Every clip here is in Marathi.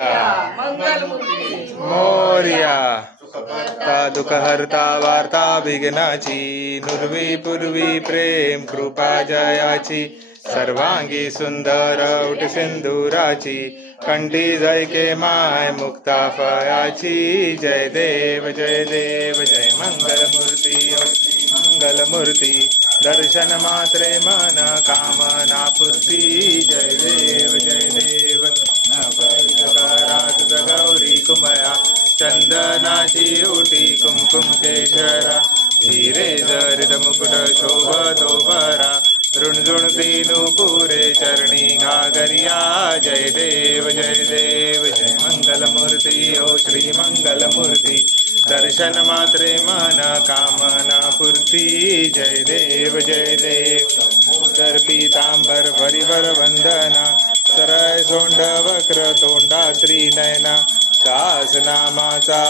मंगलमूर्ती मोर्या दुःखहर्ता वार्ता विघ्नाची नुर्वी पूर्वी प्रेम कृपा जयाची सर्वांगी सुंदर उठ सिंदुराची कंठी जैके माय मुक्ता फयाची जय देव जय मंगलमूर्ती मंगलमूर्ती दर्शन मात्रे मन कामना पूर्ती जय देव करात गौरी कुमया चंदनाची उटी कुमकुम केशरा हिरे जरित मुकुट शोभतो बरा ऋणझुणती नुपुरे चरणी घागरिया जय देव जय मंगलमूर्ती ओ श्री मंगलमूर्ती दर्शन मात्रे मन कामना पूर्ती जय देव मोदर पीतांबर परिवर वंदना सरय सोंड वक्र तोंडा त्रिनयना दास नामाचा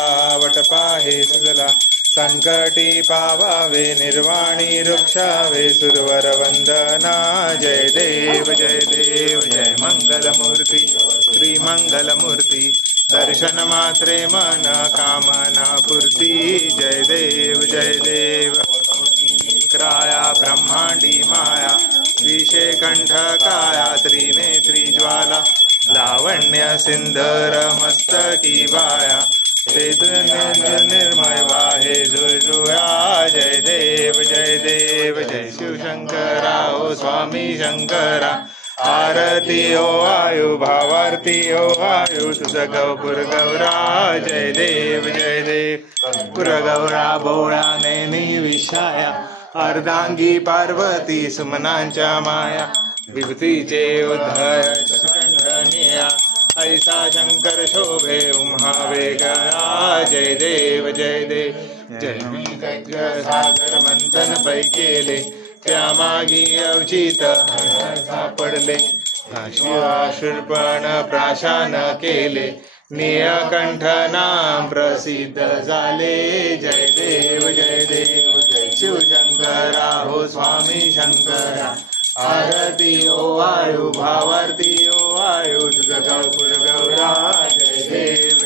वटपाहे सुजला संकटी पावावे निर्वाणी वृक्षावे सुरवर वंदना जय देव जय मंगलमूर्ती श्री मंगलमूर्ती दर्शन मात्रे मन कामना पूर्ती जय देव क्राया ब्रह्मांडी माया विषे कंठ काया त्रिनेत्री ज्वाला लावण्य सिंधर मस्तकी बाया ते निर्मय वाहे जुया जय देव जय शिवशंकरा ओ स्वामी शंकरा आरती ओ आयु भावारती ओ आयु तुझ गौपुर गौरा जय देव पुरगौरा भोळा नैनी विशाया अर्धांगी पार्वती सुमनांच्या माया विभूतीचे उद्धय शंकरनिया ऐसा शंकर शोभे उम्हावे गया जय देव जय सागर मंथन पै केले त्यामागी अवचित सापडले शिवाशूर्पण प्राशान केले निळकंठ नाम प्रसिद्ध झाले जय देव शिवशंकरा हो स्वामी शंकरा आरती ओ आयु भावारती ओ आयु तुझ गौपुर गौरा जय देव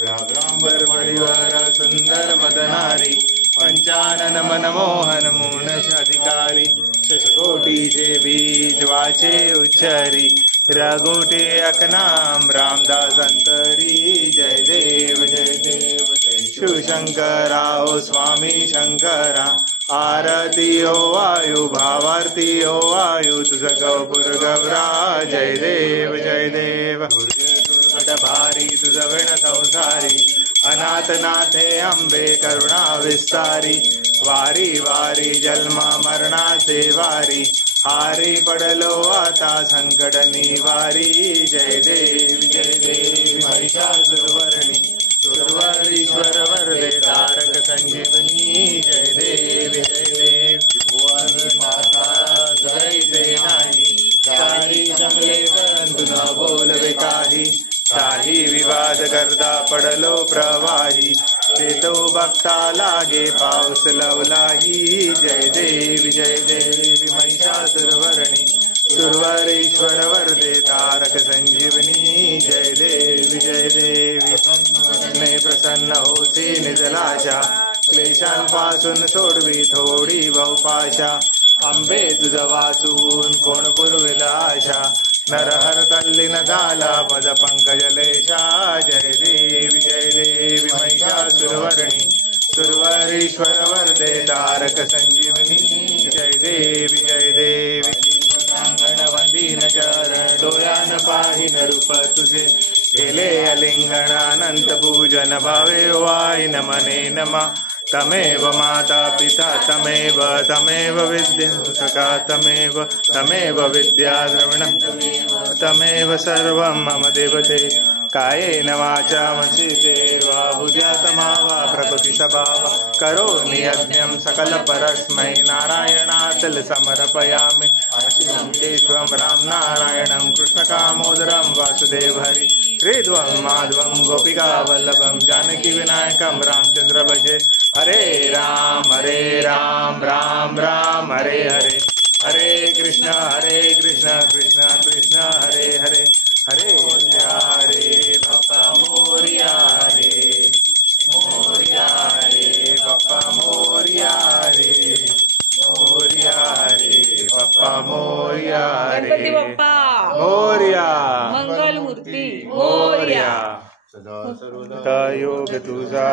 ब्राह्मण परिवार सुंदर मदनारी पंचानन मनमोहन मून अधिकारी शशकोटीचे बीज वाचे उच्चारी रघुटे अकनाम रामदास अंतरी जय देव शिवशंकरा ओ स्वामी शंकरा आरती ओ आयु भावारती ओ आयु तुझ गौपुर गौरा जय देव भारी तुझ विण संसारी अनाथ नाथे अंबे करुणा विस्तारी वारी वारी जन्मा मरणाचे वारी हारी पडलो आता संकट निवारी जय देव महिषासुरवर्णी सुरवरीश्वर वरदे तारक संजीवनी जय देव भुवन माता जय नाही काही जमले परंतु न बोलवे काही विवाद करता पडलो प्रवाही ते तो बघता लागे पाऊस लवलाही जय देव महिषासुरवर्णी सुरवरीश्वर वरदे तारक संजीवनी जय देव ने प्रसन्न होती निजलाशा क्लेशांपासून सोडवी थोडी बहुपाशा अंबे तुझ वाचून कोण पुरविला आशा नरहर तल्लीन झाला पद पंकजलेशा जय देवी महिषासुरवर्णी सुरवरीश्वर वरदे तारक संजीवनी जय देवी वंदीन चरण डोळ्यान पाहिन रूप तुझे केले अलिंगण अनंत पूजन भावे वाई नमने नमा तमेव माता पिता तमेव विद्या सखा तमेव विद्या द्रविणं तमेव सर्वं मम देवते कायेन वाचा मनसेवा बुद्ध्यात्मा वा प्रकृति स्वभाव करोमि यज्ञं सकल परस्मै नारायणातल समर्पयामि अशिवं केशवं राम नारायणं कृष्णकामोदरं वासुदेव हरि श्रीध्वं माधवं गोपिका वल्लभं जानकी विनायकं रामचंद्र भजे हरे राम राम राम हरे हरे हरे कृष्ण कृष्ण कृष्ण हरे हरे हरे मोरया रे गणपती बाप्पा मोरया मंगल मूर्ती मोरया सदा सर्वदा योग तुझा